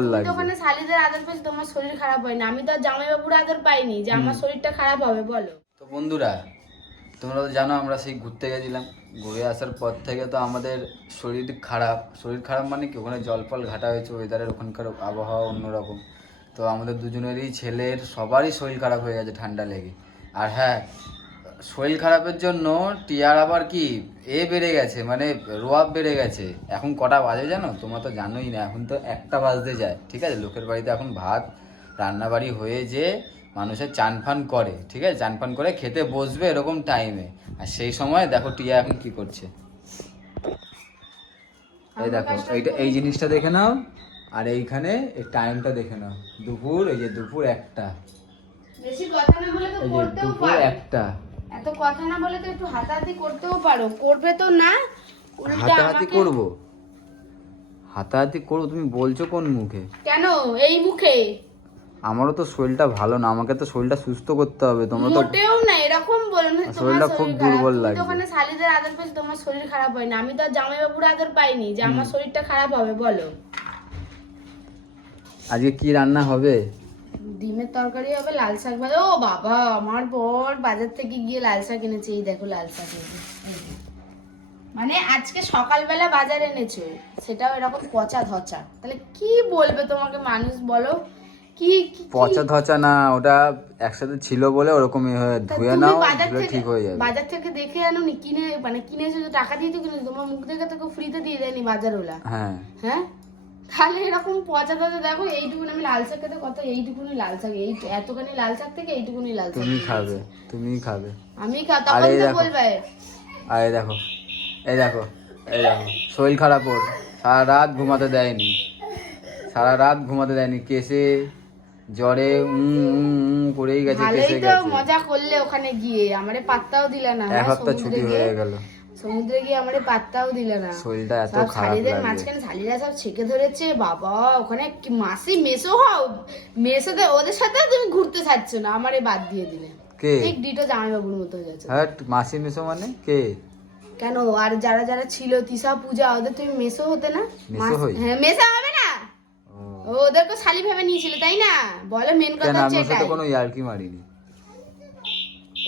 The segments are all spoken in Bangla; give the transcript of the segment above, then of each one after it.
দুর্বল লাগছে। ওখানে শালিদের আদর পেয়েছি, তোমার শরীর খারাপ হয় না। আমি তো জামাইবাবুর আদর পাইনি যে আমার শরীরটা খারাপ হবে বলো। তো বন্ধুরা, তোমরা তো জানো আমরা সেই ঘুরতে গেছিলাম, ঘুরে আসার পর থেকে তো আমাদের শরীর খারাপ। শরীর খারাপ মানে কি, ওখানে জল ফল ঘাটা হয়েছে, ওয়েদারের ওখানকার আবহাওয়া অন্যরকম। তো আমাদের দুজনেরই, ছেলের সবারই শরীর খারাপ হয়ে গেছে ঠান্ডা লেগে। আর হ্যাঁ, শরীর খারাপের জন্য টিয়ার আবার কি বেড়ে গেছে, মানে রোয়াব বেড়ে গেছে। এখন কটা বাজে জানো? তোমরা তো জানোই না, এখন তো 1টা বাজতে যায়। ঠিক আছে, লোকের বাড়িতে এখন ভাত রান্নাবাড়ি হয়ে যে মানুষের চান ফান করে, ঠিক আছে, চান ফান করে খেতে বসবে এরকম টাইমে। আর সেই সময় দেখো টিয়া এখন কি করছে। এই দেখো, এই জিনিসটা দেখে নাও, আর এইখানে এই টাইমটা দেখে নাও। দুপুর, এই যে দুপুর 1টা, বেশি কথা না বলে তো এই যে করতেও দুপুর পারো। 1টা। এত কথা না বলে তো একটু হাতাহাতি করতেও পারো। করবে তো না, উল্টা হাতাহাতি আমাকে। করবো? হাতাহাতি করবো তুমি বলছো কোন মুখে? কেন এই মুখে? আমারও তো শরীরটা ভালো না, আমাকে তো শরীরটা সুস্থ করতে হবে। তোমরা তো মোটেও না, এরকম বলো না। তোমার শরীরটা খুব শরীর খারাপ, দুর্বল তুমি তো লাগছে। ওখানে শালিদের আদর পেয়েছি, তোমার শরীর খারাপ হয় না। আমি তো জামাইবাবুর আদর পাইনি যে আমার শরীরটা খারাপ হবে বলো। আজকে কি রান্না হবে? ডিমের তরকারি হবে, লাল শাক ভাজা। ও বাবা, আমার বর বাজার থেকে গিয়ে লাল শাক এনেছে। এই দেখো লাল শাক এই যে। মানে আজকে সকালবেলা বাজার এনেছো, সেটাও এরকম পচা ধচা। তাহলে কি বলবে তোমাকে মানুষ বলো? কি পচা ধচা না, ওটা একসাথে ছিল বলে ওরকমই হয়ে। ধুয়ে নাও, ধুলে ঠিক হয়ে যাবে। বাজার থেকে দেখে আনো নি, কিনে মানে কিনেছো যে টাকা দিয়ে তো কিনেছো, তোমার মুখ দেখে তো কেউ ফ্রিতে দিয়ে দেয়নি বাজারওয়ালা। হ্যাঁ হ্যাঁ, তাহলে এরকম পচা ধচা। দেখো এইটুকুনি আমি লাল শাক খেতে, কত এইটুকুনি লাল শাক, এই এতখানি লাল শাক থেকে এইটুকুনি লাল শাক তুমি খাবে, তুমি খাবে। আমি তখন তো বলবে। আর এই দেখো, এই দেখো, এই দেখো, শরীর খারাপ ওর, সারা রাত ঘুমাতে দেয়নি, সারা রাত ঘুমাতে দেয়নি, কেসে জ্বরে করেই গেছে, ভালোই কেসে তো গেছে। মজা করলে ওখানে গিয়ে, আমারে পাত্তাও দিলে না। 1 সপ্তাহ ছুটি হয়ে গেল, সমুদ্রে গিয়ে আমারে পাত্তাও দিলে না। শরীরটা এত সব খারাপ শালিদের লাগে। মাঝখানে শালিরা সব ছেকে ধরেছে বাবা। ওখানে মাসি মেসো হও, মেসোদের ওদের সাথে তুমি ঘুরতে চাচ্ছ না, আমারে বাদ দিয়ে দিলে। কে? ঠিক ডিটো জামাইবাবুর মতো হয়ে যাচ্ছে। হ্যাঁ, মাসি মেসো মানে কে? কেন? আর যারা যারা ছিল তিশা পূজা, ওদের তুমি মেসো হতে না? মেসো হই? হ্যাঁ, মেসা হবে না। ওদেরকে শালি ভেবে নিয়েছিল তাই না? বলে মেন কথা কেন, আমি হচ্ছে ওর সাথে এটাই। কোনো ইয়ার্কি মারিনি।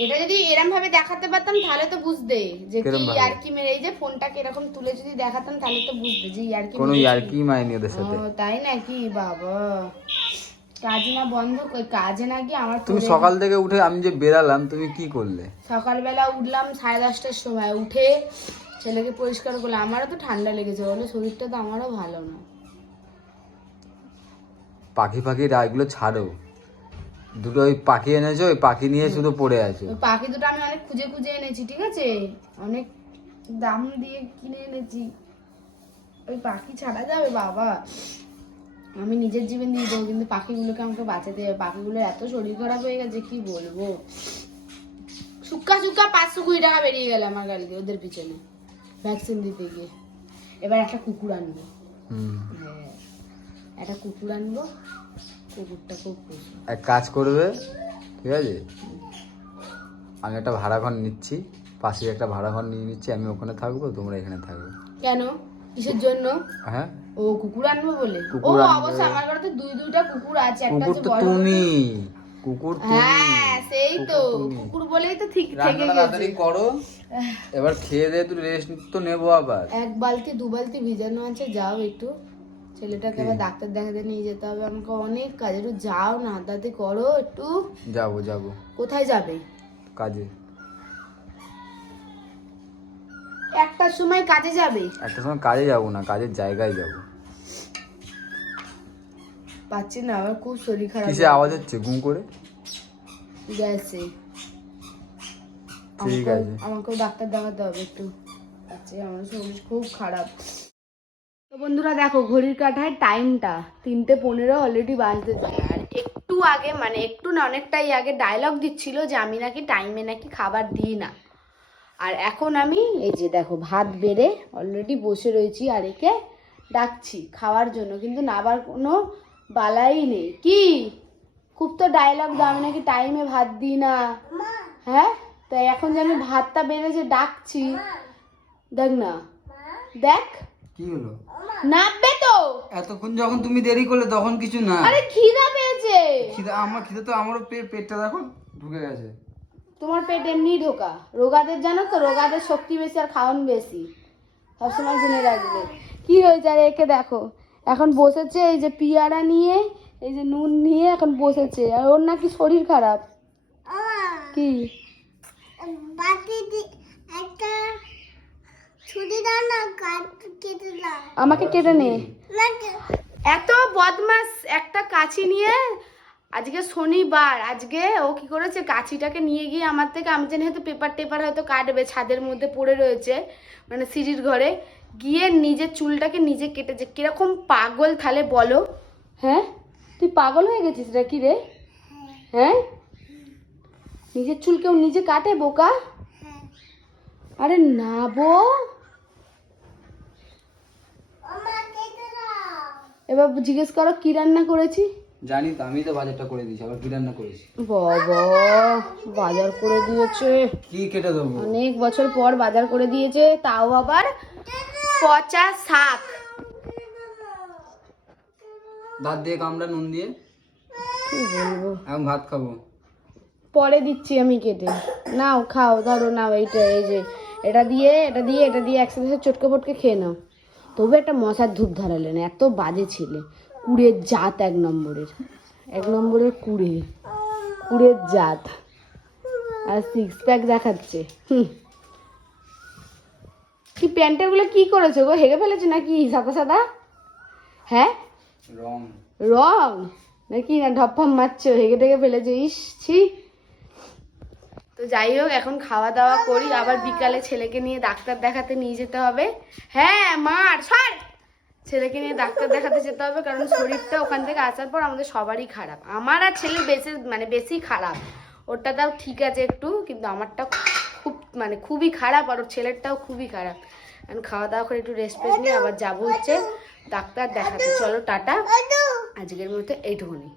এটা যদি এরম ভাবে দেখাতে পারতাম তাহলে তো বুঝতে যে কি কিরম ভাবে? ইয়ার্কি মেরে, এই যে ফোনটাকে এরকম তুলে যদি দেখাতাম তাহলে তো বুঝতে যে ইয়ার্কি কোনো মেরেছি। ইয়ার্কি মারিনি ওদের সাথে। ও তাই নাকি? বাবা, কাজ না বন্ধ, কাজে না গিয়ে আমার তুমি সকাল থেকে উঠে আমি যে বেরালাম, তুমি কি করলে? সকালবেলা উঠলাম 10:30টার সময়, উঠে ছেলেকে পরিষ্কার করলাম। আমারও তো ঠান্ডা লেগেছে বলো, শরীরটা তো আমারও ভালো না। পাখি ফাখি রাগগুলো ছাড়ো, দুটো ওই পাখি এনেছো, ওই পাখি নিয়ে শুধু পড়ে আছো। ওই পাখি দুটো আমি অনেক খুঁজে খুঁজে এনেছি, ঠিক আছে, অনেক দাম দিয়ে কিনে এনেছি। ওই পাখি ছাড়া যাবে বাবা? আমি নিজের জীবন দিয়ে দেবো, কিন্তু পাখিগুলোকে আমাকে বাঁচাতে হবে। পাখিগুলোর এত শরীর খারাপ হয়ে গেছে কি বলবো। সুক্কা 520 টাকা বেরিয়ে গেল আমার গাড়িতে ওদের পিছনে ভ্যাকসিন দিতে গিয়ে। এবার একটা কুকুর আনবো। হ্যাঁ, একটা কুকুর আনবো, কুকুরটা খুব খুশি। এক কাজ করবে, ঠিক আছে, আমি একটা ভাড়া ঘর নিচ্ছি, পাশে একটা ভাড়া ঘর নিয়ে নিচ্ছি, আমি ওখানে থাকবো, তোমরা এখানে থাকবে। কেন? কিসের জন্য? হ্যাঁ, ও কুকুর আনবো বলে? ও কুকুর আনবে। অবশ্যই, আমার ঘরে তো দুইটা কুকুর আছে। একটা কুকুর হচ্ছে তো বড় তুমি, কুকুর। কুকুর তুমি। হ্যাঁ সেই তো, কুকুর বলেই তো ঠিক থেকে রান্নাটা গেছে। তাড়াতাড়ি করো, এবার খেয়ে দিয়ে একটু রেস্ট তো নেবো আবার। 1 বালতি 2 বালতি ভিজানো আছে, যাও একটু ছেলেটাকে আবার ডাক্তার দেখাতে নিয়ে যেতে হবে। আমাকে অনেক কাজ, একটু যাও না, হাতাহাতি করো একটু। যাবো যাবো। কোথায় যাবে? কাজে। 1টার সময় কাজে যাবে? একটা সময় কাজে যাবো না, কাজের জায়গায় যাবো। পাচ্ছি না, আমার খুব শরীর খারাপ। কিসে আওয়াজ হচ্ছে গুঁ করে? গেছে। ঠিক আছে, আমাকেও ডাক্তার দেখাতে হবে একটু। আচ্ছা, আমার শরীর খুব খারাপ। তো বন্ধুরা দেখো, ঘড়ির কাঁটায় টাইমটা 3:15 অলরেডি বাজতে যায়। আর একটু আগে, মানে একটু না অনেকটাই আগে ডায়লগ দিচ্ছিল যে আমি নাকি টাইমে নাকি খাবার দিই না। আর এখন আমি এই যে দেখো ভাত বেড়ে অলরেডি বসে রয়েছি, আর একে ডাকছি খাওয়ার জন্য, কিন্তু নাবার কোনো বালাই নেই। কি খুব তো ডায়লগ দাও, আমি নাকি টাইমে ভাত দিই না। হ্যাঁ, তাই এখন যে আমি ভাতটা বেড়ে যে ডাকছি, দেখ না, দেখ কি হলো? নাববে তো। এতক্ষণ যখন তুমি দেরি করলে তখন কিছু না। আরে খিদা পেয়েছে। খিদে তো আমারও পেটটা দেখো ঢুকে গেছে। তোমার পেট এমনি ঢোকা। রোগাদের জানো তো, রোগাদের শক্তি বেশি আর খাওয়ান বেশি, সবসময় জেনে রাখবে। কি হয়েছে? আর একে দেখো এখন বসেছে এই যে পিয়ারা নিয়ে, এই যে নুন নিয়ে এখন বসেছে, আর ওর নাকি শরীর খারাপ। কি আমাকে কেটে নে। এত বদমাস একটা কাছি নিয়ে, আজকে শনিবার, আজকে ও কি করেছে, কাছিটাকে নিয়ে গিয়ে আমার থেকে, আমি জানি হয়তো পেপার টেপার হয়তো কাটবে, ছাদের মধ্যে পড়ে রয়েছে মানে সিঁড়ির ঘরে, গিয়ে নিজের চুলটাকে নিজে কেটেছে। কিরকম পাগল তাহলে বলো? হ্যাঁ তুই পাগল হয়ে গেছিস রে? কি রে? হ্যাঁ নিজের চুল কেউ নিজে কাটে বোকা? আরে না বো, এবার জিজ্ঞেস করো কি রান্না করেছি। জানি তো, আমি তো বাজারটা করে দিয়েছি, আবার কি রান্না করেছি? বাবা বাজার করে দিয়েছে, কি কেটে দেবো? অনেক বছর পর বাজার করে দিয়েছে, তাও আবার পচা শাক। ভাত দিয়ে কামড়া নুন দিয়ে। কি বলবো, এখন ভাত খাবো। পরে দিচ্ছি আমি কেটে। নাও খাও, ধরো নাও, এইটা এই যে এটা দিয়ে একসাথে চটকে পটকে খেয়ে নাও। তবু একটা মশার ধূপ ধরালে না, এত বাজে ছেলে, কুড়ের জাত, এক নম্বরের কুড়ের জাত, আর সিক্স প্যাক দেখাচ্ছে। কি প্যান্টের গুলো কি করেছো গো? হেগে ফেলেছো নাকি সাদা সাদা? হ্যাঁ রং নাকি না ঢপফম মারছো, হেগে টেগে ফেলেছো? ইস ছি। তো যাই হোক, এখন খাওয়া দাওয়া করি, আবার বিকালে ছেলেকে নিয়ে ডাক্তার দেখাতে নিয়ে যেতে হবে। হ্যাঁ মার সর, ছেলেকে নিয়ে ডাক্তার দেখাতে যেতে হবে, কারণ শরীরটা ওখান থেকে আসার পর আমাদের সবারই খারাপ। আমার আর ছেলে বেশি খারাপ, ওরটা তাও ঠিক আছে একটু, কিন্তু আমারটা খুবই খারাপ, আর ওর ছেলেরটাও খুবই খারাপ। এখন খাওয়া দাওয়া করে একটু রেস্ট নিয়ে আবার যাবো হচ্ছে ডাক্তার দেখাতে। চলো টাটা, আজকের মতো এইটুকুনি।